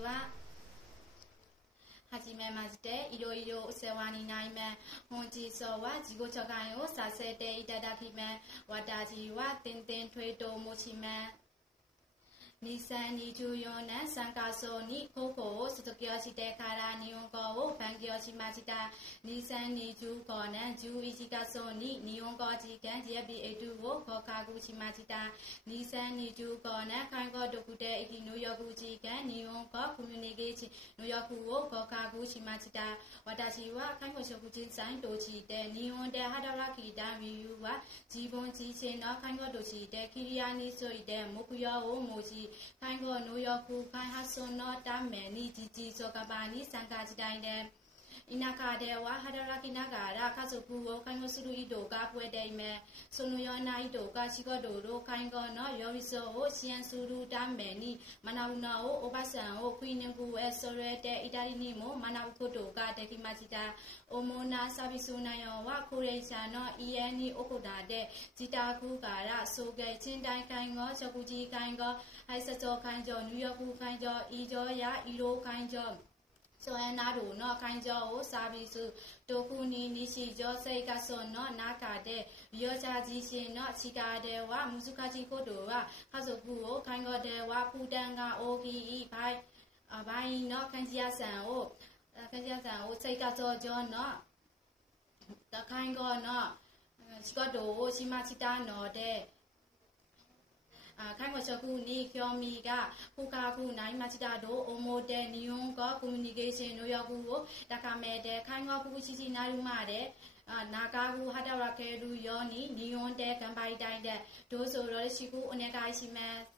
ははじめまして、いろいろお世話になります。本日は自己紹介をさせていただきます。私はてんてんといと申します。2024年3月に高校を卒業してから日本語を勉強しました。2025年11月に日本語試験 JB8 を合格しました。2025年韓国独でニューヨーク試験日本語コミュニケーションニューヨークを合格しました。私は韓国食人さんとして日本で働きたい理由は自分自身の韓国としてキリアについて目標を持ち韓国ニューヨーク開発のために実習活動に参加したいです。田舎では働きながら家族を介護する人が増えています。そのような人が仕事と介護の寄り添いを支援するために学ぶのをおばさんをクリニックへそれていたりにも学ぶことができました。主なサービス内容は高齢者の家に行って自宅から送迎賃貸介護、食事介護、挨拶介助、入浴介助、医療や医療介助それなどの介助をサービス、特に日常生活の中で、利用者自身の力では難しいことは、家族を介護では負担が大きい場合の患者さんを生活上の介護の仕事をしましたので、介護職に興味が深くなりましたと思って日本語コミュニケーション能力を高めて介護福祉士になるまで長く働けるように日本で頑張りたいです。どうぞよろしくお願いします。